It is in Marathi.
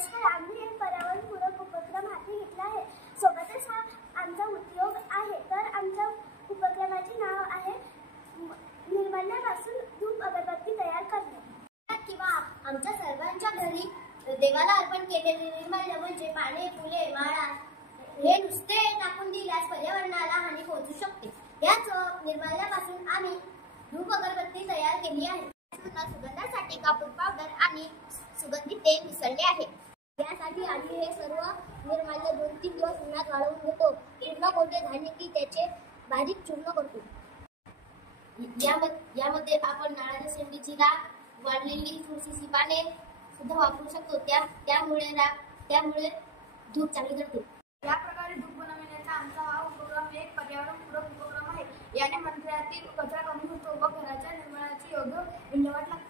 नमस्कार, आम्ही एक पर्यावरणपूरक उपक्रम हाती घेतला आहे. सोबतच हा आमचा उद्योग आहे. तर आमच्या उपक्रमाचे नाव आहे निर्माल्यापासून धूप अगरबत्ती तयार करणे. किंवा आमच्या सर्वांच्या घरी देवाला अर्पण केलेले निर्माल्य म्हणजे पाने, फुले, माळा हे नुसते टाकून दिल्यास पर्यावरणाला हानी पोहोचू शकते. याच निर्माल्यापासून आम्ही धूप अगरबत्ती तयार केली आहे. सुगंधासाठी कापूर पावडर आणि सुगंधित तेल मिसळले आहे. यासाठी आम्ही हे सर्व निर्माल्य 2-3 दिवस उन्हात वाळवून घेतो. पूर्ण कोरडे झाले की त्याचे बारीक चूर्ण करतो. यामध्ये आपण नारळाच्या शेंडीची राख, वाळलेली तुळशीची पाने सुद्धा वापरू शकतो. त्यामुळे धूप चांगली जळते. या प्रकारे धूप बनवण्याचा आमचा हा उपक्रम एक पर्यावरणपूरक उपक्रम आहे. याने मंदिरातील कचरा कमी होतो व घराच्या निर्माणाची योग्य विल्हेवाट लागते.